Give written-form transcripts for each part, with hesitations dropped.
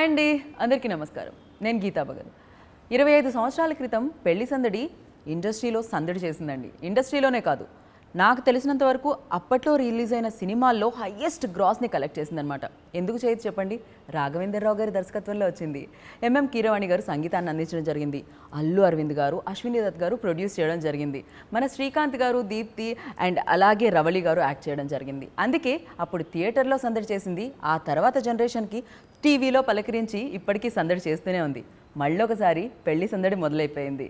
Hi అండి, అందరికీ నమస్కారం. నేను గీతా భగత్. 25 సంవత్సరాల క్రితం పెళ్లి సందడి ఇండస్ట్రీలో సందడి చేసిందండి. ఇండస్ట్రీలోనే కాదు, నాకు తెలిసినంత వరకు అప్పట్లో రిలీజ్ అయిన సినిమాల్లో హయ్యెస్ట్ గ్రాస్ని కలెక్ట్ చేసిందనమాట. ఎందుకు చేయొచ్చు చెప్పండి? రాఘవేంద్రరావు గారి దర్శకత్వంలో వచ్చింది. ఎంఎం కీరవాణి గారు సంగీతాన్ని అందించడం జరిగింది. అల్లు అరవింద్ గారు, అశ్విని దత్ గారు ప్రొడ్యూస్ చేయడం జరిగింది. మన శ్రీకాంత్ గారు, దీప్తి అండ్ అలాగే రవళి గారు యాక్ట్ చేయడం జరిగింది. అందుకే అప్పుడు థియేటర్లో సందడి చేసింది. ఆ తర్వాత జనరేషన్కి టీవీలో పలకరించి ఇప్పటికీ సందడి చేస్తూనే ఉంది. మళ్ళీ ఒకసారి పెళ్లి సందడి మొదలైపోయింది.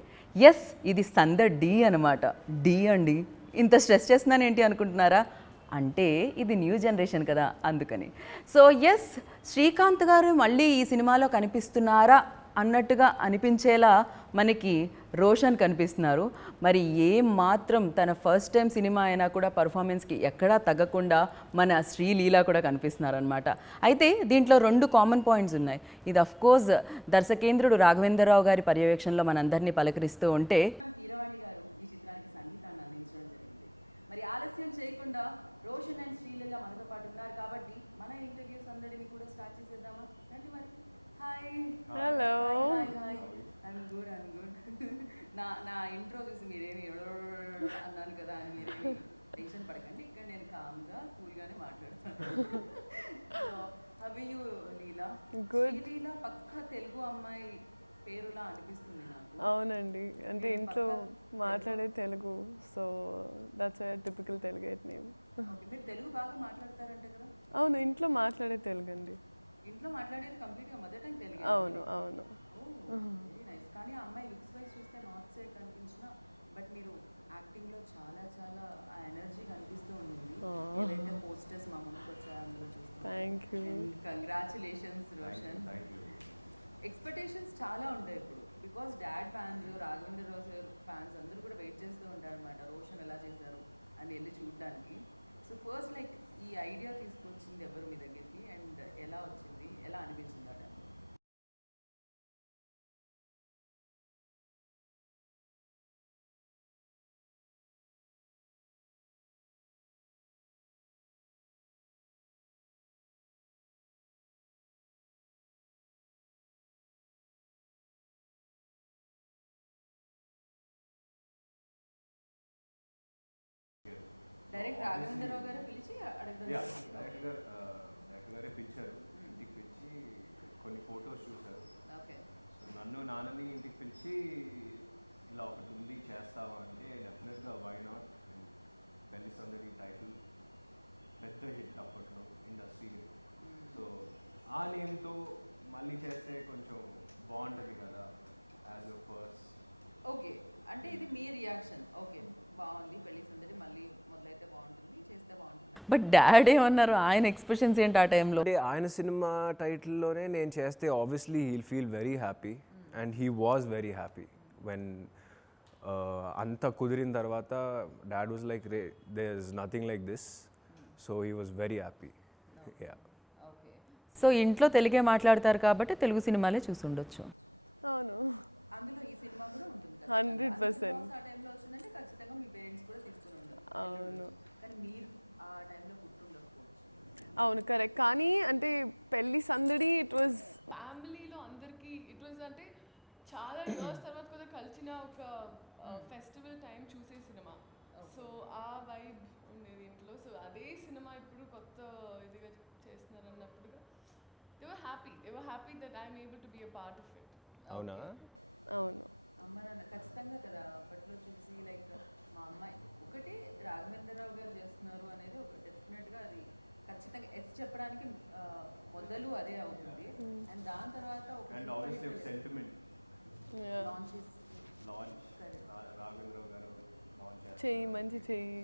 ఎస్, ఇది సందడి అనమాట. డి అండి. ఇంత స్ట్రెస్ చేస్తున్నాను ఏంటి అనుకుంటున్నారా? అంటే ఇది న్యూ జనరేషన్ కదా, అందుకని. సో ఎస్, శ్రీకాంత్ గారు మళ్ళీ ఈ సినిమాలో కనిపిస్తున్నారా అన్నట్టుగా అనిపించేలా మనకి రోషన్ కనిపిస్తున్నారు. మరి ఏం మాత్రం తన ఫస్ట్ టైం సినిమా అయినా కూడా పర్ఫార్మెన్స్కి ఎక్కడా తగ్గకుండా మన శ్రీలీల కూడా కనిపిస్తున్నారనమాట. అయితే దీంట్లో 2 కామన్ పాయింట్స్ ఉన్నాయి. ఇది అఫ్కోర్స్ దర్శకేంద్రుడు రాఘవేంద్రరావు గారి పర్యవేక్షణలో మనందరినీ పలకరిస్తూ ఉంటే, కీరవాణి గారు ఈ చిత్రానికి సంగీతాన్ని అందించడం జరిగింది. మరి ఆలస్యం చేయకుండా రోషన్ అండ్ శ్రీలీల మనతో పాటు ఉన్నారు కాబట్టి మన ఇంటర్వ్యూ సందడిని కూడా స్టార్ట్ చేసేద్దామా? రండి మరి. హాయ్. హలో. I'm good. నా ఇంట్రో చూసి మీరేమి అన్నాను కదా అని మీరు టెన్షన్ పడకండి. ఇక్కడ నేను కామ్గా కూల్గానే మాట్లాడతాను. హవ్ యూ లీలా? లీలా పక్క తెలుగు అమ్మాయి పేరులా అనిపిస్తుంది నాకు. అవునండి, అంటే ఇంట్లో మాట్లాడే Telugu, so that's why typical Telugu name. మీరు తెలుగు బాగా మాట్లాడతారంట కదా? అవును, ఇంట్లో మాట్లాడే తెలుగు అండి. ఇంట్లో మాట్లాడేది కంప్లీట్గా మదర్ టంగ్ తెలుగు? అవును అవును. Very nice. కానీ ఆ అమ్మాయి లుక్స్ వైజ్ చూస్తే నార్త్ సైడ్ కనిపించిన, బట్ మీరు యాక్టింగ్లో చాలా చాలా ఆ ఎనర్జీ కనిపిస్తూ ఉండింది. ఏదైతే పోస్టర్స్ మా ముందుకు వచ్చాయో అందులో చూస్తే. Thank you. Congratulations Roshan. Expectations చాలా ఉంటాయి ఇప్పుడు, because dad fans, Raghavendra Rao sir fans అందరూ కూడా వెయిట్ చేస్తూ ఉంటారు అనమాట, రోషన్ ఎలా చేశారు అని వెళ్ళి చూడడానికి. సో ఫస్ట్ లైక్ ఈ ఐడియా తీసుకొచ్చింది ఎవరు మీ దగ్గరికి, అండ్ ఎలా వచ్చింది, ఎలా అనిపించింది ఆ టైం? డైరెక్ట్ రాఘవేంద్రరావు గారు పిలిచి అడగడం? డైరెక్టర్ గారే పిలిచారు. ఇంటికి పిలిచి కొన్ని ఫొటోస్ చూశారు. ఓకే. సో నన్ను నాన్నని ఇంటికి పిలిచి ఇలా ఒకటి ఉంది చేస్తావా అంటే డెఫినెట్గా వై నాట్. పెళ్లి సందడి టైటిల్ పెద్ద హిట్ అప్పట్లో ఇండస్ట్రీలో. సో ఆ నేమ్తో మళ్ళీ చేస్తే కొంచెం బాగుంటుంది కదా యాజ్ అ ఫస్ట్. ఓకే, అంటే ఇది మీ రియాక్షన్. ఓకే, బాగుంది, పెళ్లి సందడి మళ్ళీ మొదలైతే బాగుంటుంది, చేస్తే బాగుంటుంది. బట్ డాడ్ ఏమన్నారు? ఆయన ఎక్స్ప్రెషన్స్ ఏంటి ఆ టైంలో? అంటే ఆయన సినిమా టైటిల్లోనే నేను చేస్తే obviously he'll feel very happy and he was very happy when అంతా కుదిరిన తర్వాత dad was like there is nothing like this. So he was very happy. Yeah. Okay. So ఇంట్లో తెలుగే మాట్లాడతారు కాబట్టి తెలుగు సినిమాలే చూసి ఉండొచ్చు. అవును, అందులో ఈ సినిమా కూడా ఉంటుంది 100%. ఆ టైంలో వచ్చిందంటే ఖచ్చితంగా మీ పేరెంట్స్ కూడా తీసుకుని ఉంటారు. అవును. కానీ మీరు ఆ టైంలో గుర్తుండకపోవచ్చు. అవును, కరెక్ట్. కానీ అంటే పెళ్లి సందడి ఇట్ వాజ్ ఫ్యామిలీలో అందరికీ ఇట్ వాజ్ అంటే చాలా ఇయర్స్ తర్వాత కూడా కలిసిన ఒక ఫెస్టివల్ టైం చూసే సినిమా. సో ఆ వైబ్ ఉండేది ఇంట్లో. సో అదే సినిమా ఇప్పుడు కొత్త ఇదిగా చేస్తున్నారు అన్నప్పుడుగా they were happy that I'm able to be a part of it. అవునా? అవును. అమ్మ నాన్న ఖచ్చితంగా కదా అప్పట్లో చూసి లైక్ మా అమ్మాయి ఒకటి రాఘవేంద్రరావు గారు చేస్తున్నారు అనేది ఒక డెఫినెట్గా అది ఖచ్చితంగా ఎస్ చెప్పడానికి మొదలు అదే అవుతుంది. అండ్ దాని తర్వాత ఒక అండ్ ఆబ్వియస్లీ ఒక సెంటిమెంట్ లాంచ్ రాఘవేంద్రరావు గారు లాంచ్ చెయ్యి, మంచి చెయ్యి.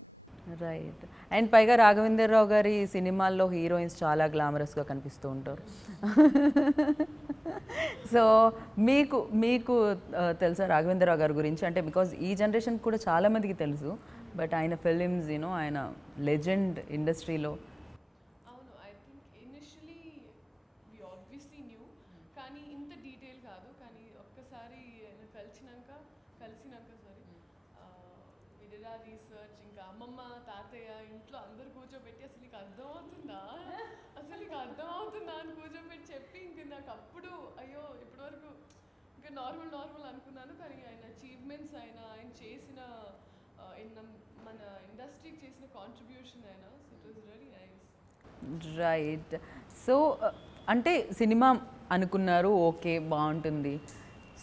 రైట్. అండ్ పైగా రాఘవేంద్రరావు గారి సినిమాల్లో హీరోయిన్స్ చాలా గ్లామరస్గా కనిపిస్తూ ఉంటారు. సో మీకు మీకు తెలుసా రాఘవేంద్రరావు గారి గురించి? అంటే బికాజ్ ఈ జనరేషన్ కూడా చాలామందికి తెలుసు, బట్ ఆయన ఫిలిమ్స్ ఆయన లెజెండ్ ఇండస్ట్రీలో. అవును, I think initially we obviously knew, కానీ ఇంత డీటెయిల్ కాదు. కానీ ఒక్కసారి కలిసినాక sorry we did a research. ఇంకా అమ్మమ్మ తాతయ్య ఇంట్లో అందరు కూర్చోబెట్టి అసలు నీకు అర్థమవుతుందా అని కూర్చోబెట్టి చెప్పి ఇంక నాకు అప్పుడు అయ్యో ఇప్పటివరకు ఇంకా నార్మల్ అనుకున్నాను. కానీ ఆయన అచీవ్మెంట్స్ ఆయన చేసిన మన ఇండస్ట్రీకి చేసిన కాంట్రిబ్యూషన్ ఆయన, so it was very nice. Right. So అంటే సినిమా అనుకున్నారు, ఓకే బాగుంటుంది.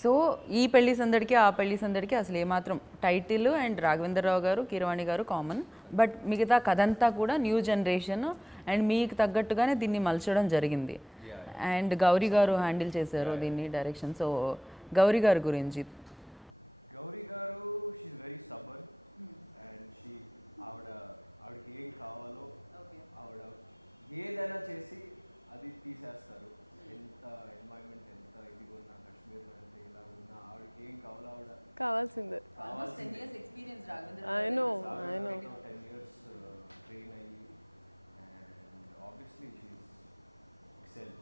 సో ఈ పెళ్లి సందడికి ఆ పెళ్లి సందడికి అసలు ఏమాత్రం టైటిల్ అండ్ రాఘవేంద్రరావు గారు కీరవాణి గారు కామన్, బట్ మిగతా కథ అంతా కూడా న్యూ జనరేషన్ అండ్ మీకు తగ్గట్టుగానే దీన్ని మలచడం జరిగింది. అండ్ గౌరీ గారు హ్యాండిల్ చేశారు దీన్ని డైరెక్షన్. సో గౌరీ గారి గురించి. గౌరీ గారు షీఈ్ వెరీ స్టబర్న్ అండ్ ఆవిడకి ఏం కావాలో ఆవిడ ఏదైనా చేసి అది తీసేస్తారు. ఎంత ఎన్వైరన్మెంట్ ఎంత ఇదిగో ఉన్నా కాశ్మీర్లో ఎంత ఇలా ఉన్నా ఆవిడకి ఏం కావాలో ఆవిడ కావాల్సిందే. I know. 10 years train అయ్యి and obviously she's excelled.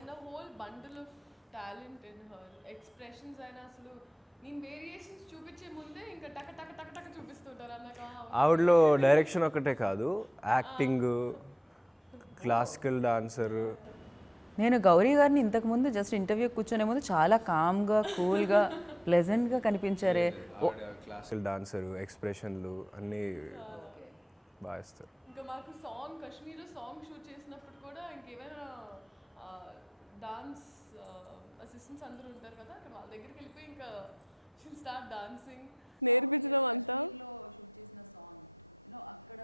And a whole bundle of talent in her. Expressions అయినా అసలు నేను వేరియేషన్స్ చూపించే ముందే ఇంకా టక టక టక టక చూపిస్తుంటారు అన్నాక. ఆవిడలో డైరెక్షన్ ఒకటే కాదు, యాక్టింగ్, క్లాసికల్ డాన్సర్. నేను గౌరీ గారిని ఇంతకుముందు జస్ట్ ఇంటర్వ్యూ కూర్చునే ముందు చాలా కామ్గా కూల్గా ప్లెజెంట్గా కనిపించారే. క్లాసికల్ డాన్సర్, ఎక్స్ప్రెషన్లు అన్నీ బాగా ఇస్తారు. ఇంకా మాకు సాంగ్ కాశ్మీర్లో సాంగ్ షూట్ చేసినప్పుడు కూడా ఇంకేమైనా డాన్స్ అసిస్టెంట్స్ అందరూ ఉంటారు కదా, అక్కడ వాళ్ళ దగ్గరికి వెళ్ళిపోయి ఇంకా షీల్ స్టార్ట్ డాన్సింగ్ నేర్పించడం అంతా. షూట్ చేసిన సాంగ్ అక్కడ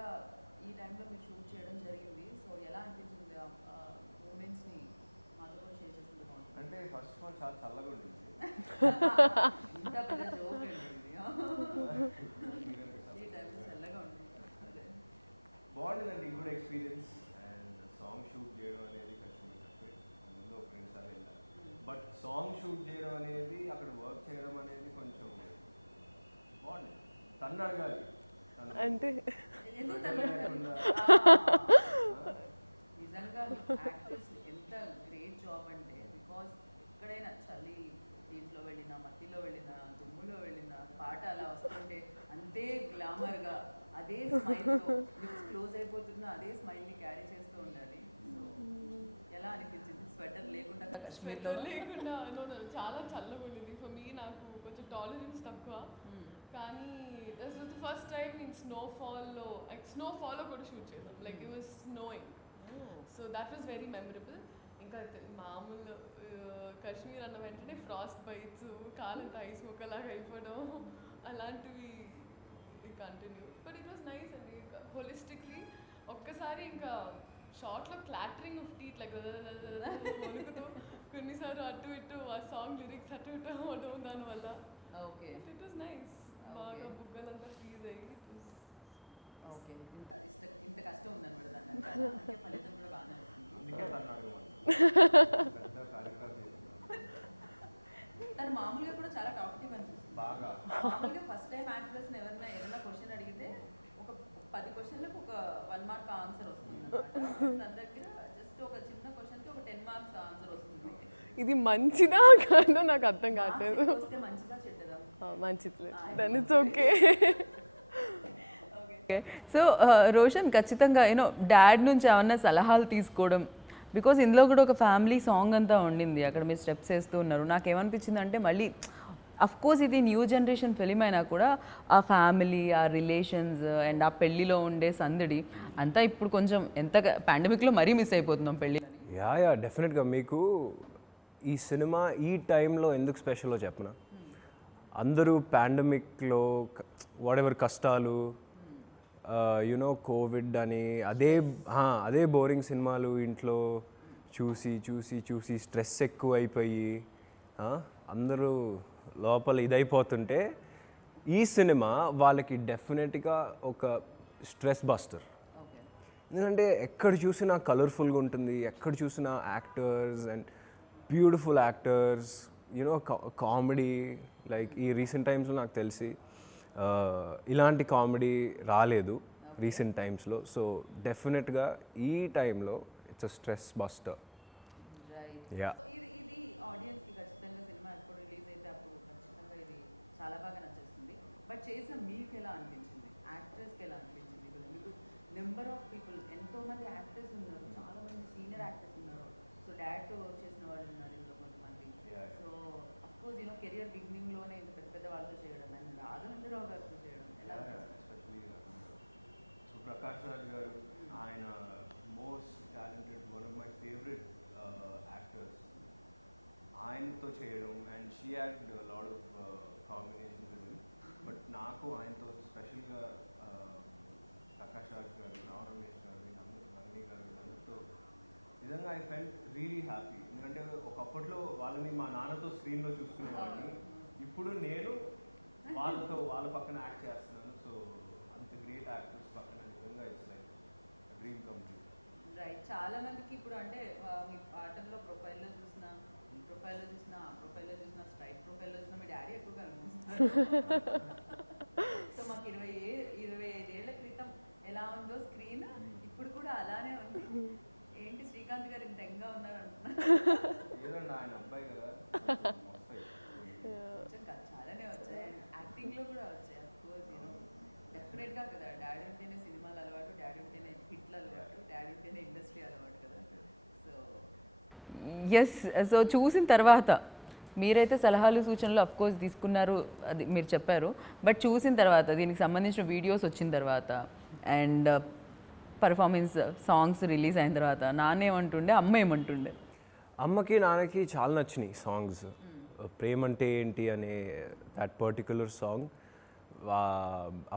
ఈ టైంలో మీరు షూట్ చేయడం జరిగింది. సో ఎలా అనిపించింది ఆ మూమెంట్స్ని మాతో కూడా షేర్ చేసుకుంటే బాగుంటుంది. అంటే ఫస్ట్ ఆఫ్ ఆల్ చాలా చల్లగా ఉండింది. ఇంత పెద్ద జోక్ ఈ టైంలో చల్లగా ఉంటుంది. బాగుంటుందండి, good experience. And song shoot చేయడం అనేది కాశ్మీర్ ముందు ఒక 2 సార్లు వెళ్ళాను. బట్ సాంగ్ షూట్ చేయడం అనేది అక్కడ వర్క్ చేయడం అనేది కొంచెం బాగుంది. తను అడగాలి అంటే నిజంగా యాక్ట్రెస్ ఎంత గ్రేట్ జాబ్ అంటే, బికాస్ ఎక్కడైనా చలి దీంట్లో వెళ్ళినా మట్టిలో వెళ్ళినా దుమ్ములో వెళ్ళినా పాట అలా వస్తుంటే అంతే గ్లామర్గా అదే స్మైల్తో క్లోజ్ అయిపోతున్నా అదే స్మైల్ని క్యారీ చేస్తూ ఉండాలి. సో ఎలా అనిపించింది స్వెటర్ లేకుండా కాశ్మీర్లో? లేకుండా చాలా చల్లగా ఉండింది. ఫర్ మీ నాకు కొంచెం టాలరెన్స్ తక్కువ, కానీ that was the first time నేను స్నోఫాల్లో కూడా షూట్ చేసాం. Like it was snowing, so that was very memorable. ఇంకా మామూలు కాశ్మీర్ అన్న వెంటనే ఫ్రాస్ట్ బైట్స్, కాలంత ఐస్ ముక్కలాగా అయిపోవడం అలాంటివి continue. But it was nice అండి. హోలిస్టిక్లీ ఒక్కసారి ఇంకా షార్ట్లో క్లాటరింగ్ ఆఫ్ టీత్ లైక్ వణుకుతూ కొన్నిసార్లు అటు ఇటు ఆ సాంగ్ లిరిక్స్ అటు ఇటు అవడం దానివల్ల. Okay, it was nice. బాగా బుగ్గలంతా ఫ్రీజ్ అయ్యి. ఓకే, ఇంత కష్టం ఉందన్నమాట దాన్ని ఫలితం కూడా బాగానే వస్తుంది. అందుకే తను అడగమని పెద్ద కార్యక్రమం చేస్తున్నాను. తను మామూలుగా కూడా చాలా టాపిటివ్ అనిపిస్తుంది. బాగా మామూలుగా ఫస్ట్ టైం యాక్ట్రెస్ని ఏదైనా క్వశ్చన్ అడిగితే ఒక 10 క్వశ్చన్లకు ఒక 1 మార్క్ ఆన్సర్ వస్తుంది అన్నమాట. తన దగ్గర జస్ట్ ఒక చిన్న క్వశ్చన్కి ఒక 10 మార్క్స్ ఆన్సర్ వస్తుంది. ఇది మంచిదా కాదో నాకు అర్థం కావట్లేదు. వస్తే మంచిదా చెడ్డదా? మంచిది, then it's okay. So Roshan, ఖచ్చితంగా డాడ్ నుంచి ఏమన్నా సలహాలు తీసుకోవడం, బికాజ్ ఇందులో కూడా ఒక ఫ్యామిలీ సాంగ్ అంతా ఉండింది, అక్కడ మీరు స్టెప్స్ వేస్తూ ఉన్నారు. నాకేమనిపించింది అంటే మళ్ళీ కోర్స్ ఇది న్యూ జనరేషన్ ఫిలిం అయినా కూడా ఆ ఫ్యామిలీ, ఆ రిలేషన్స్ అండ్ ఆ పెళ్ళిలో ఉండే సందడి అంతా ఇప్పుడు కొంచెం ఎంత పాండమిక్లో మరీ మిస్ అయిపోతున్నాం పెళ్ళి. యా డెఫినెట్గా. మీకు ఈ సినిమా ఈ టైంలో ఎందుకు స్పెషల్లో చెప్పనా, అందరూ పాండమిక్లో వాడెవర్ కష్టాలు, కోవిడ్ అని అదే బోరింగ్ సినిమాలు ఇంట్లో చూసి చూసి చూసి స్ట్రెస్ ఎక్కువ అయిపోయి అందరూ లోపల ఇదైపోతుంటే ఈ సినిమా వాళ్ళకి డెఫినెట్గా ఒక స్ట్రెస్ బస్టర్. ఎందుకంటే ఎక్కడ చూసినా కలర్ఫుల్గా ఉంటుంది, ఎక్కడ చూసినా actors and beautiful actors, comedy. Like ఈ రీసెంట్ టైమ్స్లో నాకు తెలిసి ఇలాంటి కామెడీ రాలేదు రీసెంట్ టైమ్స్లో. సో డెఫినెట్గా ఈ టైంలో it's a stress buster. Yeah, ఇది ఆడియన్స్కి ఖచ్చితంగా సినిమా ఎప్పుడు రిలీజ్ అయితే అప్పుడు ఖచ్చితంగా ఇది చాలా బాగా నచ్చేస్తుంది. బట్ చేసిన మీకు ఎలా అనిపించింది, యాక్టర్స్కి ఎలా అనిపించింది? మీకు నెంబర్ ఆఫ్ పీపుల్, ఎంతోమంది యాక్టర్స్ ఉన్నారు, చాలామంది సీనియర్ యాక్టర్స్ ఉన్నారు. సో డాడ్తో వర్క్ చేసిన వాళ్ళు ఉన్నారు ఇందులో కొంతమంది. సో అఫ్కోర్స్ యూనో కెరియర్ బిగినింగ్లోనే ఇంత పెద్ద పెద్ద వాళ్ళతో చేయడం అండ్ రాఘవేంద్రరావు గారితో చేయడం ఎలా ఎస్పెషలీ సో ప్రకాష్ రాజ్ గారు ఆయన most talented, one of my favourite actors. ఆయనతో చేయడం and she had lot of combination with him. But నాకు ఆయనతో స్పెషల్గా ప్రకాష్ రాజ్ గారు, రావు రమేష్ గారు, వీళ్ళందరూ, నందిని గారు, వీళ్ళందరితో నిజంగా ఐ ఫెల్ట్ రియలీ హ్యాపీ. ఎందుకంటే ఒకప్పట్లో వాళ్ళని మా నాన్నతో స్క్రీన్లో చూసుకునేవాడిని, ఇప్పుడు నేను వాళ్ళ పక్కన యాక్ట్ చేస్తున్నాను. సో అంత గ్రేట్ యాక్టర్స్ పక్కన నిజంగా it's like dream complete. Right. చాలా మందికి ఇప్పుడు అంటే మీ పాటల్లో ప్రొఫైల్లో చూసినా, ఈ ప్రొఫైల్లో చూసినా, ఆ ప్రొఫైల్లో చూసినా, స్ట్రైట్ ప్రొఫైల్లో చూసినా మీ డాడీ ఎక్కువగా కనిపిస్తారు. సో మాకు 25 ఏళ్ల క్రితం ఎలా ఉందో స్క్రీన్ ఇప్పుడు కూడా అలానే ఉంది. ఏంటి శ్రీకాంత్ గారు ఇంత యంగ్గా ఉన్నారు అంటున్నారు. ఏదండి ఆయన అబ్బాయి కదా, కొంచెం చాలానే వచ్చాయి, యాక్టింగ్లో కూడా వచ్చాయి. అఫ్కోర్స్ యూనో డెఫినెట్గా కదా, డాడీ ఉంటేనే సినిమాలు అలవాటు, డాడీ ఉంటేనే హిట్లు అలవాటు, డాడీ ఉంటేనే ఇండస్ట్రీ అలవాటు కదా. So yes. సో చూసిన తర్వాత మీరైతే సలహాలు సూచనలు అఫ్కోర్స్ తీసుకున్నారు, అది మీరు చెప్పారు. బట్ చూసిన తర్వాత దీనికి సంబంధించిన వీడియోస్ వచ్చిన తర్వాత అండ్ పర్ఫార్మెన్స్ సాంగ్స్ రిలీజ్ అయిన తర్వాత నాన్న ఏమంటుండే, అమ్మ ఏమంటుండే? అమ్మకి నాన్నకి చాలా నచ్చినాయి సాంగ్స్. ప్రేమ అంటే ఏంటి అనే దట్ పర్టిక్యులర్ సాంగ్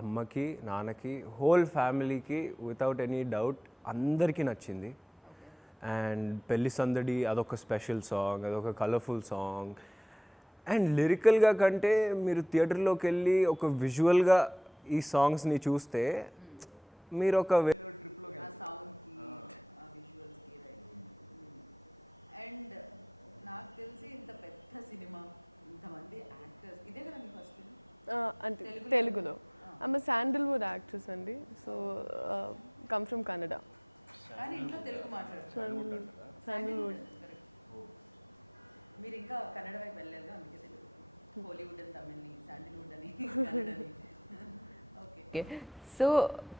అమ్మకి, నాన్నకి, హోల్ ఫ్యామిలీకి వితౌట్ ఎనీ డౌట్ అందరికీ నచ్చింది. అండ్ పెళ్లి సందడి అదొక స్పెషల్ సాంగ్, అదొక కలర్ఫుల్ సాంగ్. అండ్ లిరికల్గా కంటే మీరు థియేటర్లోకి వెళ్ళి ఒక విజువల్గా ఈ సాంగ్స్ని చూస్తే మీరు ఒక ట్రిప్లో అండ్ నాకు తెలిసి ఇంత పెద్ద సినిమా, ఇంతమంది యాక్టర్స్, ఇదే కదా మీ ఫస్ట్ ఫిల్మ్? అంటే తెలుగులో ఆమె శాండల్వుడ్ యాక్ట్రెస్ అండి. So come from Kannada. కానీ ఇంట్లో తెలుగు మాట్లాడుతున్నారు. శాండల్వుడ్. మీరు ఇంకా కన్నడ వైపు వెళ్ళలేదు, అందుకే తెలుగు. బాలీవుడ్ అని తమిళ్ని, శాండల్వుడ్ అని కన్నడని. ఓకే. సో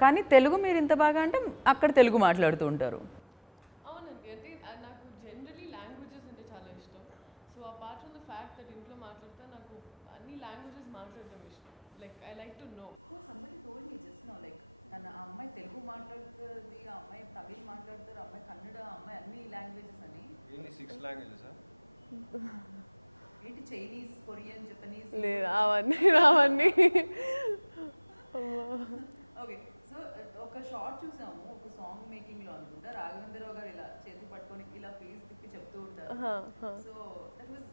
కానీ తెలుగు మీరు ఇంత బాగా అంటే అక్కడ తెలుగు మాట్లాడుతూ ఉంటారు. అవునండి, అంటే నాకు జనరలీ లాంగ్వేజెస్ అంటే చాలా ఇష్టం. So apart from the fact that ఇంట్లో మాట్లాడితే నాకు అన్ని లాంగ్వేజెస్ మాట్లాడటం ఇష్టం. Like I like to know. Somebody told me just now like తన ఆ అమ్మాయి తెలుగు మాట్లాడుతుంది, ఆ అమ్మాయి తమిళ్ మాట్లాడతారు, ఆ అమ్మాయి కన్నడ, ఆ అమ్మాయి అన్ని లాంగ్వేజెస్ అని. ఏంటి 6 లాంగ్వేజెస్? ఏంటి చైనీస్, కొరియన్, జపనీస్? లేదు, అవన్నీ ఓకే. సో ఒక షార్ట్ చూసాము, ఒక సాంగ్ మేకింగ్ లో అనుకుంటా, రాఘవేంద్రరావు గారు ఇలా చేతి పట్టుకొని ఇలా ఫేస్ తిప్పి చెప్తూ ఉంటారు. So that was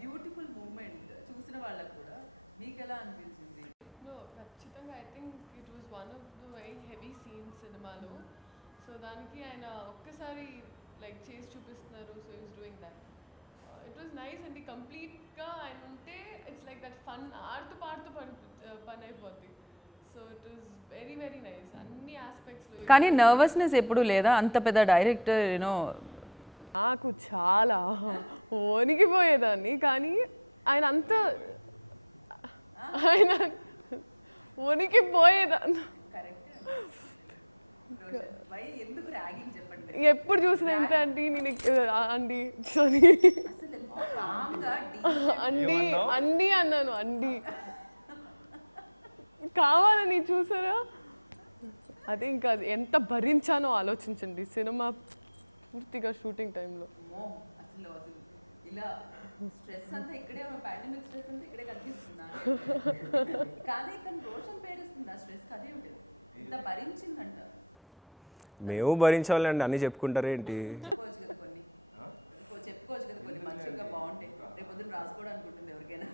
beautiful moment చూసిన వాళ్ళకు కూడా. మీకు ఎలా అనిపించింది? నో, ఖచ్చితంగా I think it was one of the very heavy scenes సినిమాలో. సో దానికి ఆయన ఒక్కసారి లైక్ చేసి చూపిస్తున్నారు. So he's doing that. It was nice అండి. కంప్లీట్గా ఆయన ఉంటే ఇట్స్ లైక్ దట్ ఫన్, ఆడుతూ పాడుతూ పని అయిపోద్ది. So it was very very nice అన్ని ఆస్పెక్ట్స్లో. కానీ నర్వస్నెస్ ఎప్పుడు లేదా? అంత పెద్ద డైరెక్టర్ యూనో. నాకు చాలా వణికిపోయేదాన్ని, కానీ ఆయన అంత ఆయన వణికిపోయేదాన్ని. ఎందుకు ర్యాగింగ్ చెప్పండి? ఎప్పుడు చూసినా ఎంత అండి, నేను అండి సారీ అండి అండి అన్నాను, అండి కావాలని చూసారా? అదే ఇంకా అది ఎంత భరించానో ఆలోచించండి సినిమా పూర్తిగా షూటింగ్ టైంలో. అసలు ఇలా స్ట్రెస్ అంతా ఇక్కడే, పాండమిక్ స్ట్రెస్ అంతా ఇక్కడే కనిపిస్తుందా? కానీ తను రోషన్ పేరుస్తుంది ఆ స్ట్రెస్, అదే ఉంటుంది. ఇంత భరించిందంట. మేము భరించాలండి, అన్నీ చెప్పుకుంటారేంటి? చెప్పుకోవచ్చు కదా కొన్ని, చెప్పుకోవచ్చు కదా కొన్ని మంచిగా బాగుంటాయి, రేపు పొద్దున్న రాసుకోవడానికి ఉంటుంది ఎవరికైనా.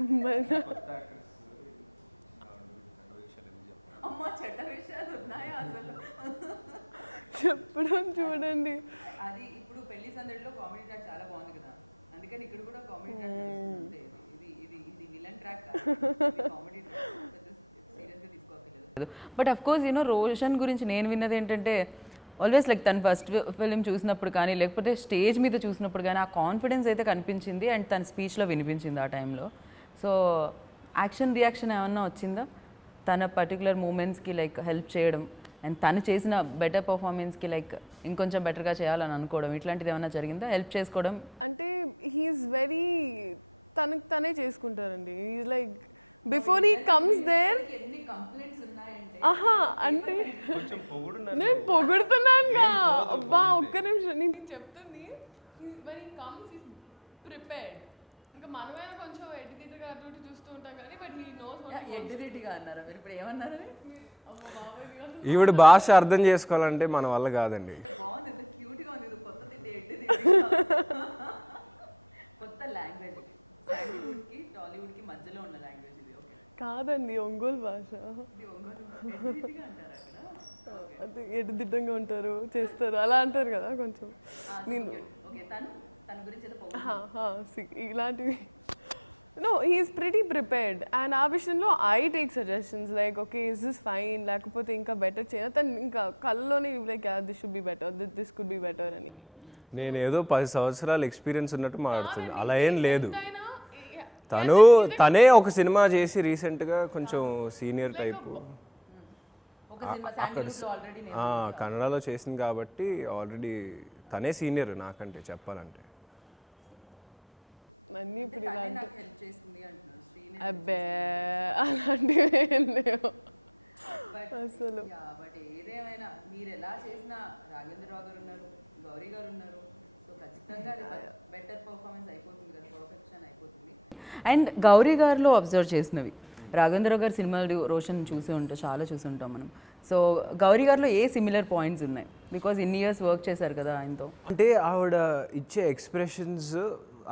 అమ్మ చెడ్డ విషయాలు ఉన్నాయా అసలు? చెప్పడం చూడండి. అది ఇప్పుడు పెళ్లి సందడిలో కామెడీ ట్రాక్ చాలా బాగుంది కదా, అందుకని ఇక్కడ కూడా కామెడీ ట్రాక్ నడుస్తుంది. ఇది ఇది ఇది విలన్ ట్రాక్ కామెడీ ట్రాక్, సీరియస్గా తీసుకోవట్లేదు. But of course you know Roshan గురించి నేను విన్నది ఏంటంటే ఆల్వేస్ లైక్ తన ఫస్ట్ ఫిలిం చూసినప్పుడు కానీ లేకపోతే స్టేజ్ మీద చూసినప్పుడు కానీ ఆ కాన్ఫిడెన్స్ అయితే కనిపించింది అండ్ తన స్పీచ్లో వినిపించింది ఆ టైంలో. సో యాక్షన్ రియాక్షన్ ఏమన్నా వచ్చిందా? తన పర్టికులర్ మూమెంట్స్కి లైక్ హెల్ప్ చేయడం అండ్ తను చేసిన బెటర్ పర్ఫార్మెన్స్కి లైక్ ఇంకొంచెం బెటర్గా చేయాలని అనుకోవడం ఇట్లాంటిది ఏమైనా జరిగిందా హెల్ప్ చేసుకోవడం? అంటే హీఈస్ వెరీ తనకు తనే చేసుకుంటారండి. Is like before he comes there. ఆహా అంటే కొంచెం పొగుడు నేను పొగుడుతున్నానుగా. అబ్బా ఒక్క నిమిషం నేను చెప్తుంది. When he comes is prepared. ఇంకా మనమైనా కొంచెం ఎడ్డిదిడ్డగా అటు ఇటు చూస్తూ ఉంటాం కానీ బట్ హీ నోస్ వాట్ ఎడ్డిరెడ్డిగా అన్నారా మీరు ఇప్పుడు ఏమన్నారు? ఈవిడ భాష అర్థం చేసుకోవాలంటే మన వల్ల కాదండి. బాగుంది, ఎంత క్యూట్గా ఉంది. ఇది కొత్త తిండి ఎడ్డిది కొత్త లాంగ్వేజ్. శాండల్వుడ్కి టాలీవుడ్కి మధ్యలో ఉన్న లాంగ్వేజ్ ఇది. ఓకే, కాదండి ఒంగోలు భాష. ఇది ఒంగోలు ఎడ్డిరెడ్డిగా అంటారు అక్కడ. అంటే ఎడ్డిదిడ్డంగా ఉంటారు చేస్తారు అలా అంటారు కదా కొంచెం. నేను ఓకే, తన గురించి ఏదో పొగుడు. ఇలాంటివి no he's pretty prepared. And ఆ విషయంలో I take suggestions like okay is this fine, లేకపోతే ఇంకా బెటర్ చేయాలి. తను ఇంకా కళ్ళలోనే like this should be better, this could be better అని. నేను ఏదో 10 సంవత్సరాల ఎక్స్పీరియన్స్ ఉన్నట్టు మాట్లాడుతుంది, అలా ఏం లేదు. తనే ఒక సినిమా చేసి రీసెంట్గా కొంచెం సీనియర్ టైపు ఒక సినిమా శాండల్వుడ్లో ఆల్రెడీ కన్నడలో చేసింది కాబట్టి ఆల్రెడీ తనే సీనియర్ నాకంటే చెప్పాలంటే. అన్నీ ఇప్పుడు ఇలా నాకు హెల్ప్ చేసింది అంటున్నారు శ్రీని. అబ్బే అలాంటివి ఏం లేవు అసలు. బట్ ఏదేమైనా మీరు ఎలా చేసినా రాఘవేంద్రరావు గారు ఉన్నారు, గౌరీ గారు ఉన్నారు. సో ఖచ్చితంగా అది బెటర్ పర్ఫార్మెన్స్ అయిపోతుంది కదా, పర్ఫెక్షన్ అయిపోతుంది. అండ్ గౌరీ గారిలో అబ్జర్వ్ చేసినవి రాఘవేంద్రరావు గారి సినిమాలు రోషన్ చూసి ఉంటాం, చాలా చూసి ఉంటాం మనం. సో గౌరీ గారిలో ఏ సిమిలర్ పాయింట్స్ ఉన్నాయి? బికాజ్ ఇన్ని ఇయర్స్ వర్క్ చేశారు కదా ఆయనతో. అంటే ఆవిడ ఇచ్చే ఎక్స్ప్రెషన్స్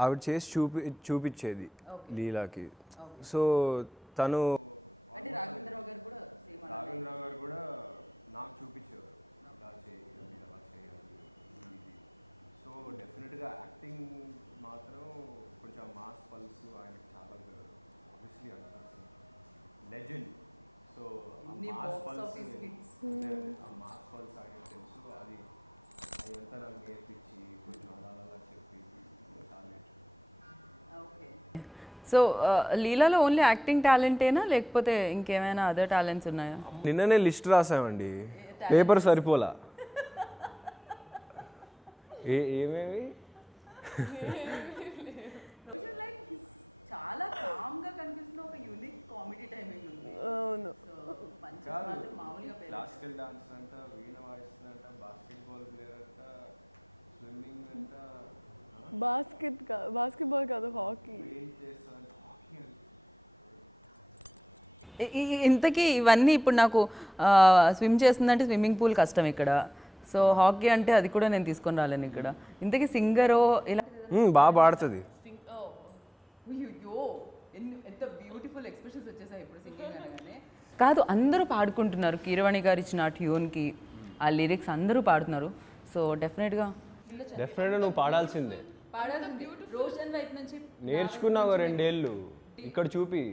ఆవిడ చేసి చూపించేది లీలాకి. సో తను అంటే రాఘవేంద్రరావు గారు కూడా సేమ్ రాఘవేంద్రరావు గారు కూడా నాకు చూపించేవారు ఇలా చేయాలి ఇలా చేయాలి ఇది. సో డెఫినెట్గా యాక్టింగ్ మాత్రం కొంచెం మాస్ పల్స్ ఆయనకి చాలా ఆబ్వియస్లీ అంత లెజెండ్. సో మాస్ పల్స్ ఆయనకు తెలుసు. అది అంతా నాకు నేర్పించి కొంచెం అలా అలా చెప్పి చాలా నేర్చుకున్నాను. ఓకే. సో లీలాలో ఓన్లీ యాక్టింగ్ టాలెంటేనా లేకపోతే ఇంకేమైనా అదర్ టాలెంట్స్ ఉన్నాయా? నిన్ననే లిస్ట్ రాసామండి, పేపర్ సరిపోలా. ఏమేమి చాలా కామ్ గా కనిపిస్తున్న ఒక యూనిక్ కామెడీ టైమింగ్ ఉంది. అవును. మామూలుగా క్లాసికల్ డాన్స్ అంట, వీణ వాయిస్తుందంట, బాస్కెట్బాల్ ప్లేయర్ అంట, స్విమ్మింగ్ అంట, బాస్కెట్బాల్ కాదు హాకీ. ఏం చేస్తారంట, హాకీ అంట. ఇంతకీ ఇవన్నీ ఇప్పుడు నాకు స్విమ్ చేస్తుందంటే స్విమ్మింగ్ పూల్ కష్టం ఇక్కడ. సో హాకీ అంటే అది కూడా నేను తీసుకొని రాలేను ఇక్కడ. ఇంతకీ సింగరో ఇలా బాగా పాడుతుంది. ఎంత బ్యూటిఫుల్ ఎక్స్ప్రెషన్స్ వచ్చేసాయి ఇప్పుడు సింగింగ్ అనగానే. కాదు, అందరూ పాడుకుంటున్నారు కీరవాణి గారు ఇచ్చిన ట్యూన్కి, ఆ లిరిక్స్ అందరూ పాడుతున్నారు. సో డెఫినెట్గా నువ్వు పాడాల్సిందే. రోషన్ వైపు నుంచి నేర్చుకున్నావు 2 ఏళ్ళు, ఇక్కడ చూపి.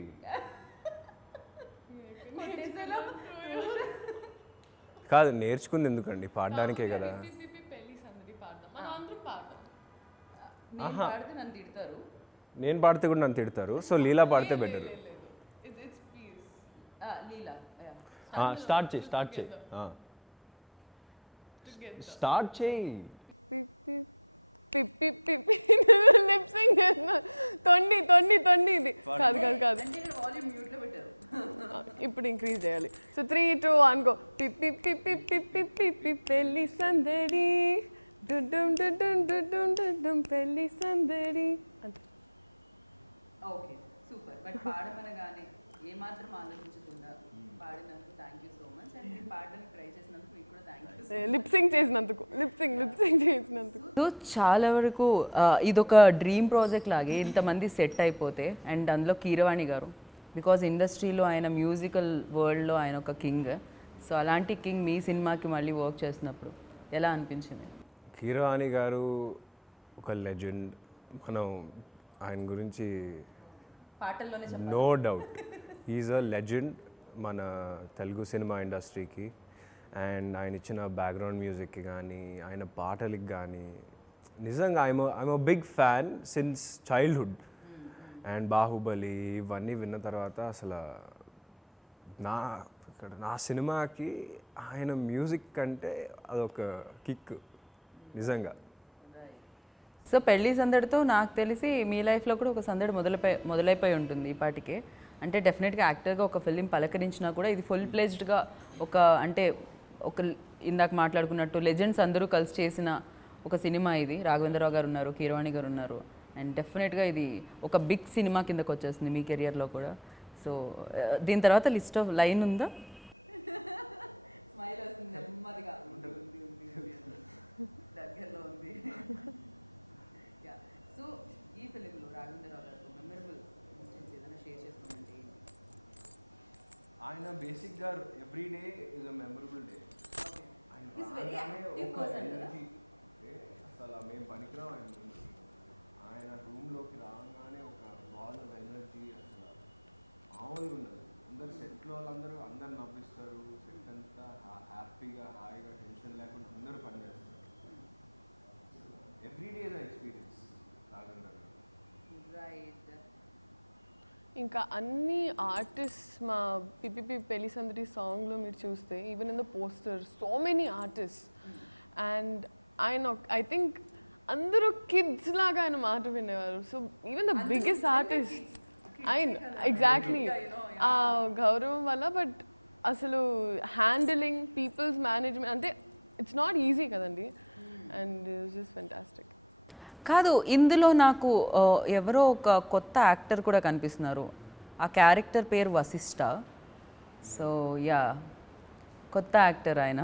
కాదు, నేర్చుకుంది ఎందుకండి, పాడడానికే కదా. నేను పాడితే నన్ను తిడతారు. నేను పాడితే కూడా నన్ను తిడతారు. సో లీలా పాడితే బెటర్. లీలా స్టార్ట్ చేయి స్టార్ట్ చేయి. లిప్ సింగ్ చేస్తున్నా. తొండి ఇది కాదు అంటే ఇక్కడ వాల్యూమ్ మ్యూట్ లో పెట్టారు. ఇప్పుడు ఇంక్రీజ్ చేయాలి. So 3, 2, 1 go. పిప్పి పిప్పి పిప్పి పిప్పి పెళ్లి సందడి డుడుం డుడుం డుడుం డుడుం పెళ్లి సందడి అంతే. Okay, super. బట్ పాడమనగానే ఏమాత్రం ఆలోచించకుండా పాడినందుకు thank you so much. And మీరు పాడడానికి ట్రై చేసినందుకు మీకు కూడా థ్యాంక్ యూ. లిప్ సింగ్ చేసినందుకు. సో చాలా వరకు ఇదొక డ్రీమ్ ప్రాజెక్ట్ లాగే ఇంతమంది సెట్ అయిపోతే, అండ్ అందులో కీరవాణి గారు, బికాజ్ ఇండస్ట్రీలో ఆయన మ్యూజికల్ వరల్డ్లో ఆయన ఒక కింగ్. సో అలాంటి కింగ్ మీ సినిమాకి మళ్ళీ వర్క్ చేసినప్పుడు ఎలా అనిపించింది? కీరవాణి గారు ఒక లెజెండ్. మనం ఆయన గురించి పాటల్లోనే no doubt is a legend మన తెలుగు సినిమా ఇండస్ట్రీకి. అండ్ ఆయన ఇచ్చిన బ్యాక్గ్రౌండ్ మ్యూజిక్కి కానీ, ఆయన పాటలకి కానీ నిజంగా I'm big fan since childhood. And Baahubali ఇవన్నీ విన్న తర్వాత అసలు నా సినిమాకి ఆయన మ్యూజిక్ అంటే అదొక కిక్ నిజంగా. సో పెళ్లి సందడితో నాకు తెలిసి మీ లైఫ్లో కూడా ఒక సందడి మొదలైపోయి ఉంటుంది ఈ పాటికే. అంటే డెఫినెట్గా యాక్టర్గా ఒక ఫిలిం పలకరించినా కూడా ఇది ఫుల్ ప్లేజ్డ్గా ఒక అంటే ఒక ఇందాక మాట్లాడుకున్నట్టు లెజెండ్స్ అందరూ కలిసి చేసిన ఒక సినిమా ఇది. రాఘవేంద్రరావు గారు ఉన్నారు, కీరవాణి గారు ఉన్నారు, అండ్ డెఫినెట్గా ఇది ఒక బిగ్ సినిమా కిందకు వచ్చేస్తుంది మీ కెరియర్లో కూడా. సో దీని తర్వాత లిస్ట్ ఆఫ్ లైన్ ఉందా? స్మైల్ వస్తుంది నెమ్మదిగా, దగ్గరలో ఉంది. సో ఈ ఫిలింలో రాఘవేంద్రరావు గారితో మెమరబుల్ ఇన్సిడెంట్స్ ఏదైనా షేర్ చేసుకోమంటే ఆయన బేసిక్గా every day is a memorable day. He's very active person కదా. అసలు మేము పనికిరాం ఆయన ముందు. ఆయన రూమ్లోకి రాగానే ఒక వాల్ ఆఫ్ ఎనర్జీ అసలు మామూలుగా ఉండదు. అందరు సెట్లో వాళ్ళందరూ అందరు నవ్విస్తారు, సెట్ అంతా హ్యాపీగా హాయిగా టెన్షన్ లేకుండా అందరూ పనిచేస్తారు. Every day is experience Raghavendra గారు. రైట్. ఇంకా అన్ని ఆర్టిస్ట్ మా పిపిపి పెళ్లి సందడి సాంగ్లో మీరు చూస్తే even in the poster so many artist and ఆయన ఐ థింక్ అందరూ కిడ్స్ లాగా ఆయన మాట వినేవారు. So even the biggest artist ఆయన ఎగ్జాక్ట్లీ ఆ గౌరవం వల్ల. బట్ అసలు హ్యాండిలింగ్ పీపుల్స్ మేనేజ్మెంట్ అంటే ఇట్స్ నాట్ ఈజీ కదండి. And it was just fantastic. కాదు, ఇందులో నాకు ఎవరో ఒక కొత్త యాక్టర్ కూడా కనిపిస్తున్నారు. ఆ క్యారెక్టర్ పేరు వశిష్ఠ. సో యా, కొత్త యాక్టర్ ఆయన.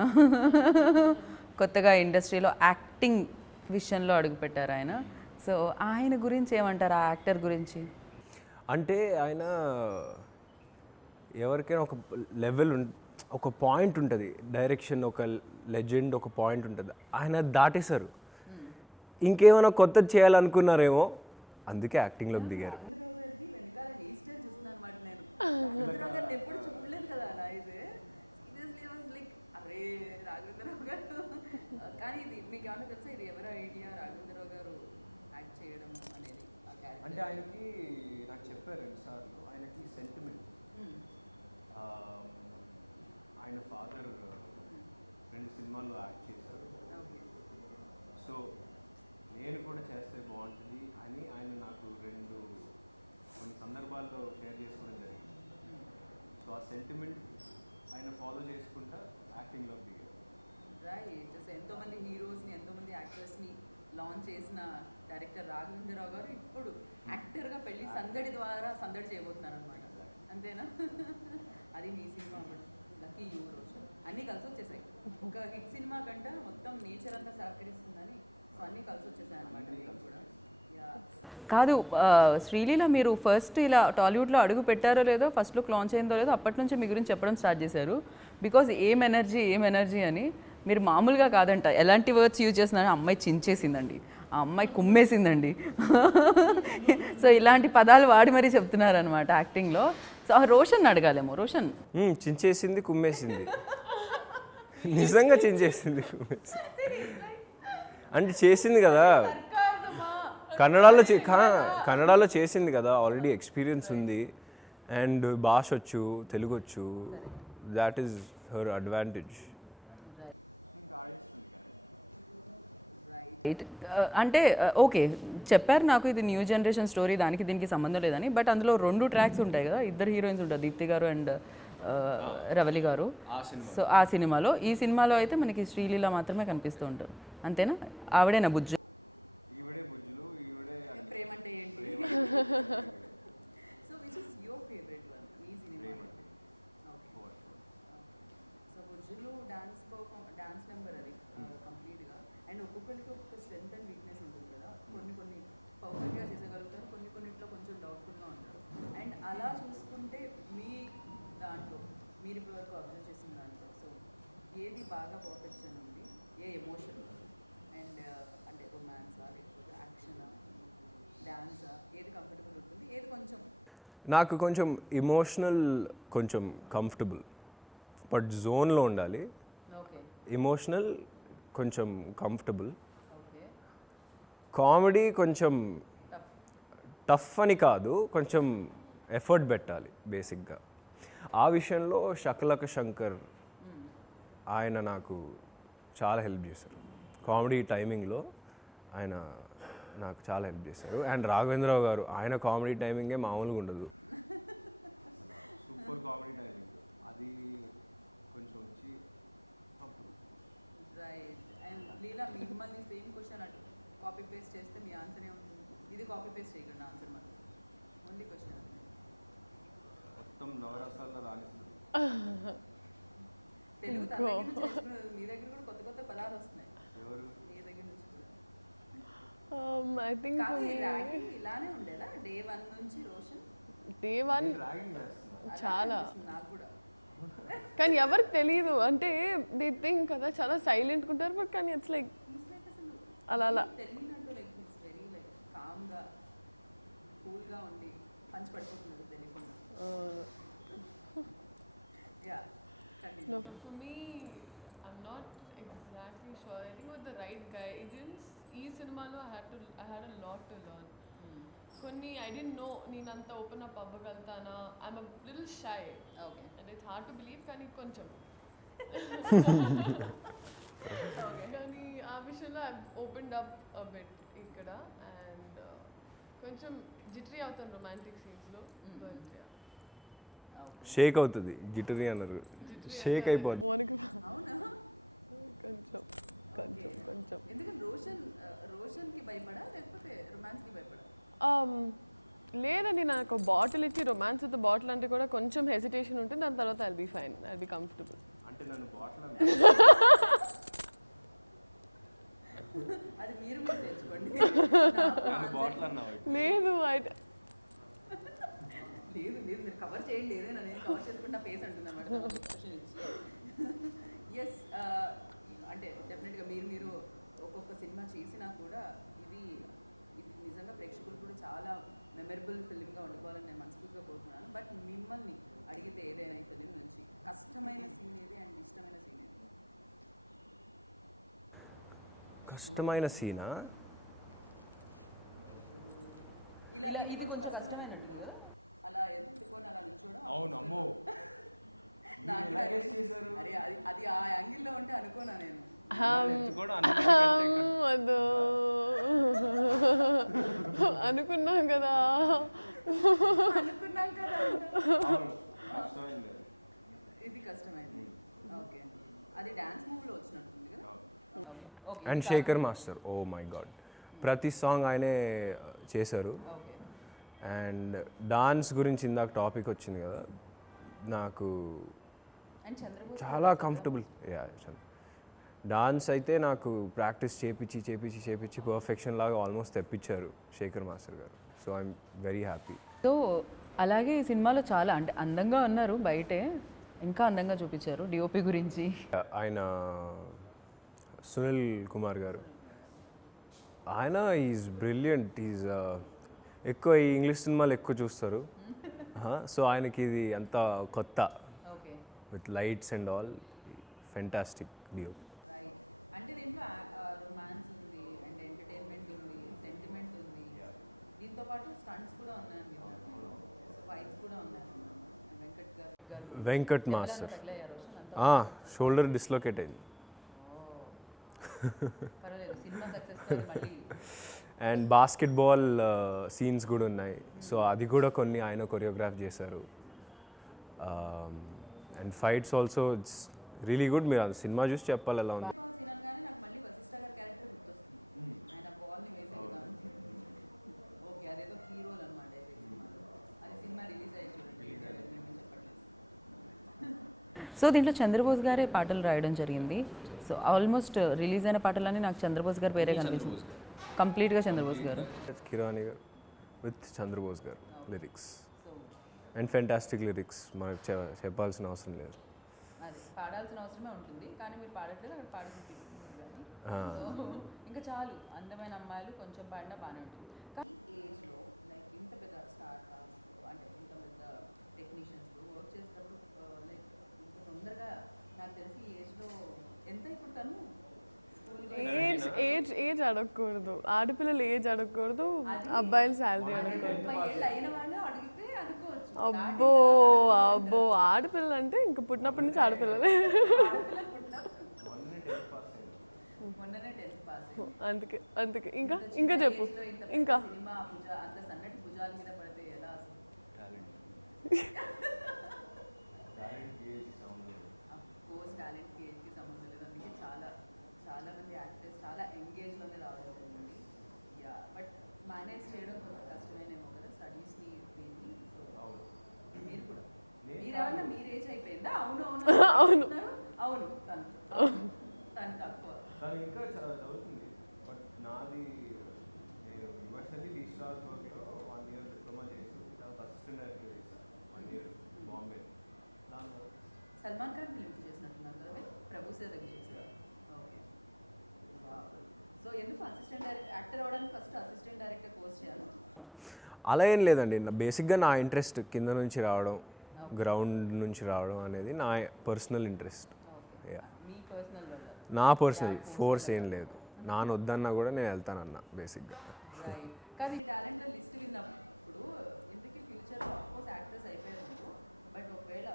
కొత్తగా ఇండస్ట్రీలో యాక్టింగ్ విషయంలో అడుగుపెట్టారు ఆయన. సో ఆయన గురించి ఏమంటారు, ఆ యాక్టర్ గురించి? అంటే ఆయన ఎవరికైనా ఒక లెవెల్ ఒక పాయింట్ ఉంటుంది, డైరెక్షన్ ఒక లెజెండ్ ఒక పాయింట్ ఉంటుంది, ఆయన దాటేశారు. ఇంకేమైనా కొత్తది చేయాలనుకున్నారేమో, అందుకే యాక్టింగ్లోకి దిగారు. అంటే ఆయనకి నాకు చెప్పారు రెండుసార్లు, ఆయనకి సెంటిమెంట్. ఆయన ఫాదర్ 2 సినిమాల్లో యాక్ట్ చేశారు. సో నేను కూడా చేస్తే బాగుంటుంది అని ఆయన నాకు కొన్ని సందర్భాల్లో షేర్ చేసుకోవడం జరిగింది. సో ఆ సెంటిమెంట్ ఆయన ఫాలో చేసుకుంటా యాక్టింగ్లోకి దిగారు. రైట్. ఎంతోమంది హీరోస్ని, ఎంతోమంది యాక్టర్స్ని లాంచ్ చేసిన డైరెక్టర్ రాఘవేంద్రరావు గారు ఇప్పుడు యాక్టర్గా పెళ్లి సందడి ద్వారా సందడి చేయబోతున్నారు అనమాట. అంతేనా? అది మీ సినిమా కూడా లక్కీ యూ రోషన్. అన్నీ కలిసి వచ్చేసాయి. ఒక హిట్ సినిమా కంటే మొత్తం నేచర్ అంతా సహకరిస్తుందని, సో అన్నీ కలిసి వచ్చేసాయి అనమాట కూడా. కాదు, శ్రీలీల మీరు ఫస్ట్ ఇలా టాలీవుడ్లో అడుగు పెట్టారో లేదో, ఫస్ట్ లుక్ లాంచ్ అయిందో లేదో, అప్పటి నుంచి మీ గురించి చెప్పడం స్టార్ట్ చేశారు. బికాజ్ ఏం ఎనర్జీ అని. మీరు మామూలుగా కాదంట, ఎలాంటి వర్డ్స్ యూజ్ చేస్తున్నారో, అమ్మాయి చించేసిందండి, ఆ అమ్మాయి కుమ్మేసిందండి. సో ఇలాంటి పదాలు వాడి మరీ చెప్తున్నారు అనమాట యాక్టింగ్లో. సో రోషన్ అడగాలేమో. రోషన్ చించేసింది, కుమ్మేసింది, నిజంగా చించేసింది, కుమ్మేసింది అంటే చేసింది కదా, కన్నడలో చేసింది కదా, ఆల్రెడీ ఎక్స్పీరియన్స్ ఉంది, అండ్ భాష వచ్చు, తెలుగు వచ్చు, దాట్ ఈస్ హర్ అడ్వాంటేజ్. అంటే ఓకే చెప్పారు నాకు, ఇది న్యూ జనరేషన్ స్టోరీ, దానికి దీనికి సంబంధం లేదని. బట్ అందులో 2 ట్రాక్స్ ఉంటాయి కదా, 2 హీరోయిన్స్ ఉంటారు, దీప్తి గారు అండ్ రవలి గారు. సో ఆ సినిమాలో, ఈ సినిమాలో అయితే మనకి శ్రీలీల మాత్రమే కనిపిస్తూ ఉంటారు. అంతేనా? ఆవిడేనా బుజ్జు? ఈవిడే బుజ్జులు, ఈవిడే ప్రేమ అంటే ఏంటి? So which is your favourite one మీ సినిమా? సో బుజ్జులు డాన్స్ నెంబర్ అది కంప్లీట్గా. అండ్ ఒక్కొక్కరికి ఒక్కొక్క స్ట్రెంత్ అండ్ వీక్నెస్ ఉంటుంది కదా. కొన్ని పర్ఫెక్ట్గా చేసేయగలుగుతారు, కొన్నిట్లో కొంచెం డౌట్ఫుల్గా ఉంటారు. అండ్ అలా చూసుకుంటే మీ దాంట్లో మీరు ఇప్పటివరకు అబ్జర్వ్ చేసిన దాంట్లో, సో ఏది బాగా పర్ఫెక్షన్ ఉంది, ఏ ఎమోషన్ అండ్ అంటే రొమాన్సా లేకపోతే యాక్షనా, డాన్సా, ఏది కంఫర్టబుల్ ఉంటుంది, ఏది కొంచెం? నాకు కొంచెం ఇమోషనల్ కొంచెం కంఫర్టబుల్, బట్ జోన్లో ఉండాలి. ఓకే. ఇమోషనల్ కొంచెం కంఫర్టబుల్. ఓకే. కామెడీ కొంచెం టఫ్ అని కాదు, కొంచెం ఎఫర్ట్ పెట్టాలి బేసిక్గా. ఆ విషయంలో శకలక శంకర్ ఆయన నాకు చాలా హెల్ప్ చేశారు. కామెడీ టైమింగ్లో ఆయన నాకు చాలా హెల్ప్ చేశారు. అండ్ రాఘవేంద్రరావు గారు ఆయన కామెడీ టైమింగే మామూలుగా ఉండదు. సూపర్ కామెడీ టైమింగ్ అది కొంచెం వచ్చి అప్పుడు రైట్. అండ్ లీలా మిమ్మల్ని సేమ్ క్వశ్చన్ అటు కాపీ పేస్ట్ చేస్తే మీ ఆన్సర్ ఏముంటుంది? ఇది కాపీ పేస్ట్ చేయకండి ఆన్సర్ మాత్రం, ఓన్లీ క్వశ్చన్. మొత్తం నవరసాల్లో రాణిస్తుంది. తెలుగు తన దగ్గర నుంచి నేర్చుకున్నది, మీ దగ్గర కూడా కొత్త కొత్త పదాలు వస్తున్నాయి ఎవరు మీ దగ్గర నుంచి కూడా. I think for కాదు, me, ఈ ర్యాగింగ్ ఇలానే ఉండేదా డే 1 నుంచి రోషన్? day one ర్యాగింగ్ చేస్తున్నా. అలా చాలా. అనిపిస్తుంది నాకు కూడా. కానీ ఎవరికి తెలియదు, అంటే దే థింక్ కదా చాలా సైలెంట్ ఉంటారు, బట్ కానీ ఇట్స్ లైక్ He's like అసలు అలా అలా తెలియనట్టు లైక్ హిట్స్ వెరీ లైక్ కామ్గా కూల్గా ఉండి పంచి పడిపోతుంది తెలియకుండా. Yeah continue. No. For me, I'm not exactly sure. I think with the right guidance, ఈ సినిమాలో I had a lot to learn. కొన్ని I didn't know నేనంత ఓపెన్ అప్ అవ్వగలుగుతానా. I'm a little shy okay and it's hard to believe, కానీ కొంచెం కానీ ఆ విషయంలో I opened up a bit ఇక్కడ and కొంచెం జిటరీ అవుతాను రొమాంటిక్ సీన్స్లో, బట్ షేక్ అవుతుంది, జిటరీ అన్నారు, షేక్ అయిపోతుంది. వణుకు అవునా? కొంచెం కొంచెం కొంచెం ఎందుకంటే రోషన్కి భయపడా లేకపోతే రొమాన్స్కి భయపడా? లేదండి, నాకు బాటిల్ ఇచ్చి రొమాన్స్ విత్ బాటిల్ అంటే కూడా కొంచెం హెసిటేషన్ ఉంటుంది, దాని తర్వాత I'll be fine, I'll be comfortable. అంటే నన్ను బాటిల్ అది మీరు కూడా తెచ్చుకోండి. నన్ను బాటిల్ అన్నావు. లేదు లేదు లేదు మీరు కవర్ చేయండి, ఏదైనా నేను కవర్ చేసుకుంటే నా ఫేస్ అంటుంది అనమాట క్వశ్చన్ ఇచ్చి. ఎస్, అంటే డెఫినెట్గా మీరు ఒక్కొక్క సినిమా చేసినా కూడా ఇది నిజంగా ప్రేక్షకులు కూడా చాలా మెమరబుల్ ఫిల్మ్గా ఉండిపోవాలని నేను మనస్ఫూర్తిగా కోరుతున్నాను. బట్ మిమ్మల్ని అడిగితే ఏదైనా ఈ ఫిలిం నుంచి కష్టమైన సీన్ ఏది అండ్ ఇష్టమైన సీన్ ఏది? కష్టమైన సీనా? ఇలా ఇది కొంచెం కష్టమైనట్టు కదా, అలా ఎత్తుకొని అలా నిల్చోవడం. అవును అమ్మో. నాకు ఎలా guess చేశారు? అరే అది ఆ యాంగిల్లో ఉంటే అనుకోనా నేను. కూడా అదో అనుకున్నాం కదా. అనుకున్నాం కదా. కష్టమైంది. ఇది కష్టమైంది. ఓకే, అది డాన్స్ మూవీలో వచ్చినట్టుంది కదా. Okay and Shekhar master, oh my God, ప్రతి సాంగ్ ఆయనే చేశారు. ఓకే అండ్ డాన్స్ గురించి ఇందాక టాపిక్ వచ్చింది కదా, నాకు అండ్ చంద్రబోస్ చాలా కంఫర్టబుల్. డాన్స్ అయితే నాకు ప్రాక్టీస్ చేపించి పర్ఫెక్షన్ లాగా ఆల్మోస్ట్ తెప్పించారు శేఖర్ మాస్టర్ గారు. So I'm very happy. So అలాగే ఈ సినిమాలో చాలా అంటే అందంగా ఉన్నారు, బయటే ఇంకా అందంగా చూపించారు. డిఓపి గురించి ఆయన సునీల్ కుమార్ గారు, ఆయన ఈజ్ బ్రిలియంట్. ఈజ్ ఎక్కువ ఈ ఇంగ్లీష్ సినిమాలు ఎక్కువ చూస్తారు. సో ఆయనకి ఇది అంత కొత్త, okay with lights and all, fantastic DOP. Right. అంటే దీంట్లో రొమాన్స్ ఉంది అండ్ ఎంటర్టైన్మెంట్ ఉంది, సెంటిమెంట్ ఉంది, దీంతో పాటు స్టంట్స్ కూడా ఉన్నాయండి, ఫైట్స్ కూడా ఉన్నాయి. వెంకట్ మాస్టర్ తగిలాయా రోషన్ అంతా? షోల్డర్ డిస్లొకేట్ అయింది. పర్వాలేదు, సినిమా సక్సెస్ మళ్ళీ. అండ్ బాస్కెట్బాల్ సీన్స్ కూడా ఉన్నాయి. సో అది కూడా కొన్ని ఆయన కొరియోగ్రాఫ్ చేశారు. And fights also it's really good. మీరు ఆ సినిమా చూసి చెప్పాలి ఎలా ఉంది. సీన్ అనగానే నాకు మళ్ళీ వశిష్ఠ గారి క్యారెక్టర్ గుర్తొస్తుంది. ఆయన బాల్ని వేసే విధానం. ఓకే, అదేదో కీ రోల్ అనమాట అయితే ఈ సినిమాలో. అది సినిమా రిలీజ్ అయ్యి చూడండి, మేమేం చెప్పట్లేదు. సో దీంట్లో చంద్రబోస్ గారే పాటలు రాయడం జరిగింది. సో ఆల్మోస్ట్ రిలీజ్ అయిన పాటలన్నీ నాకు చంద్రబోస్ గారి పేరే కనిపించింది, కంప్లీట్గా చంద్రబోస్ గారు. కిరాణి గారు విత్ చంద్రబోస్ గారు లిరిక్స్, అండ్ ఫెంటాస్టిక్ లిరిక్స్, మనకు చెప్పాల్సిన అవసరం లేదు. అది పాడాల్సిన అవసరమే ఉంటుంది, కానీ మీరు పాడట్లేదు, అక్కడ పాడుతుంది కానీ. సో ఇంకా చాలు, అందమైన అమ్మాయిలు కొంచెం పాడినా బాగానే ఉంటుంది. కానీ ఈ ఏజ్లో లైక్ ఇంత పెద్ద స్టార్ అంటే ఇంత పెద్ద టెక్నీషియన్స్తో వర్క్ చేసేటప్పుడు లైక్ ఇంత తొందరగా, నాకు తెలిసి ఈ ఏజ్లో ఎంత ఇప్పుడు తను ఏజ్ అడగకూడదు, ఆడపిల్లలు ఏజ్ అడగకూడదు, అబ్బాయిల శాలరీ అడగకూడదు. 30 ఏళ్ళు అయిన వాళ్ళు అడిగితే అనుకోవచ్చు. అబ్బో అబ్బో ఆడపిల్ల అంటే ఇంకా పుట్టినప్పటి నుంచి ఆడపిల్లలే మొన్ననే 10th పాస్ అందుకే అందుకే ఇంకా ఇంకా చెప్పు ఇంకా సినిమా అంత సన్నటి భుజాల మీద పడితే ఎలా అసలు? కోర్స్ టాలెంట్ కి సంబంధం లేదు. అందుకే చాలా మంది యాక్టర్స్ చాలా ఎంగేజ్లోనే రావడం జరిగింది. యా బట్ మేనేజ్ చేయడం కొంచెం కష్టమేనేమో కదా స్టడీస్ని దీన్ని. సో మీరు కూడా మీరేమన్నా మీరు ఏజ్ అయిపోయిందా? అవును అవును అవును తను తక్కువ కానీ ఇంకా చాలా చదువుతుంది. బట్ నాది నేను యూనివర్సిటీ డిజిటల్ వర్క్లో 1 year డిప్లొమా చేసి తర్వాత అసిస్టెంట్ డైరెక్టర్ చేశాను 1 year బాంబే. దాంట్లో సల్మాన్ ఖాన్ ఫిల్మ్కి చేసినట్టున్నారు కదా మీరు? ప్రభు సేవ దగ్గర చేశారు. ఓకే. సో ఎందుకు అసిస్టెంట్ డైరెక్టర్ యాక్టర్ అవ్వడానికి ఫస్ట్ అసిస్టెంట్ డైరెక్టర్ కోర్స్ చేయాలి? అలా ఏం లేదండి, బేసిక్గా నా ఇంట్రెస్ట్ కింద నుంచి రావడం, గ్రౌండ్ నుంచి రావడం అనేది నా పర్సనల్ ఇంట్రెస్ట్. మీ పర్సనల్ వల్ల నా పర్సనల్ ఫోర్స్ ఏం లేదు. నాన్న వద్దన్నా కూడా నేను వెళ్తానన్నా బేసిక్గా. రైట్. కానీ ఈ టాలెంట్లో లిస్ట్ విన్నప్పుడు ఇంతకీ ఫ్యూచర్లో ఆఫ్కోర్స్ యాక్టర్స్ అయిపోయారు మీరు. బట్ ఒకవేళ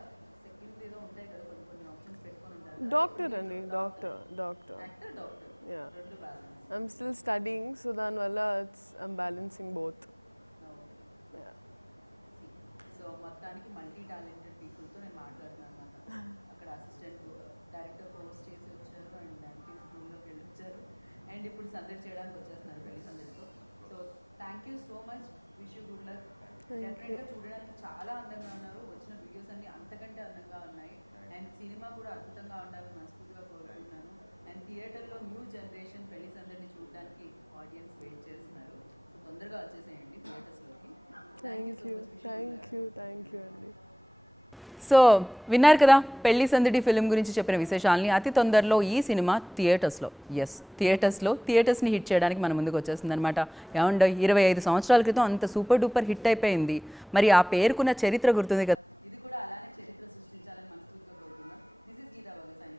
సెకండ్ ఏదో ఉంటాయి కదా కొన్ని ఆప్షన్స్ పెట్టుకొని ఉంటారు. డాక్టర్ అండి డాక్టర్ యాక్టర్ డాక్టర్ Yeah. రెండు balance. I'm still studying so దానివల్ల ఐఎమ్ బ్యాలెన్సింగ్ బోత్. సో మొత్తానికి మల్టీ టాలెంటెడ్ పీపుల్తో నేను మాట్లాడుతున్నాను అనమాట. అక్కడ అసిస్టెంట్ డైరెక్టర్ కోర్స్ చేసి వచ్చారు అండ్ యాక్టింగ్ స్కూల్లోకి వెళ్ళి వచ్చారు అండ్ ఇప్పుడు సందడి చేయడానికి వచ్చేస్తున్నారు పెళ్లి సందడితో. So thank you so much. Wish you good luck. డెఫినెట్గా చూడడానికి చాలా అందంగా ఉన్నారు. వచ్చిన వీడియోస్ అన్నీ అంతకంటే అందంగా ఉన్నాయి అండ్ సినిమా కూడా అద్భుతంగా ఉండాలని మనస్ఫూర్తిగా కోరుకుంటున్నాను. అండ్ థియేటర్లో న్యూ జనరేషన్ పెళ్లి సందడిని చూడడానికి ఆడియన్స్ వెయిట్ చేస్తున్నారు. సో తొందరగా వచ్చేసేయండి థియేటర్స్లోకి. థ్యాంక్ యూ అండి. సో విన్నారు కదా పెళ్లి సందడి ఫిలిం గురించి చెప్పిన విశేషాలని. అతి తొందరలో ఈ సినిమా థియేటర్స్ని హిట్ చేయడానికి మన ముందుకు వచ్చేస్తుంది అనమాట. ఏమండో 25 సంవత్సరాల క్రితం అంత సూపర్ డూపర్ హిట్ అయిపోయింది. మరి ఆ పేరుకున్న చరిత్ర గుర్తుంది కదా. ఇది కూడా అలానే చరిత్ర సృష్టించాలని మనస్ఫూర్తిగా కోరుకుందాం. This is Geetha Bhagat.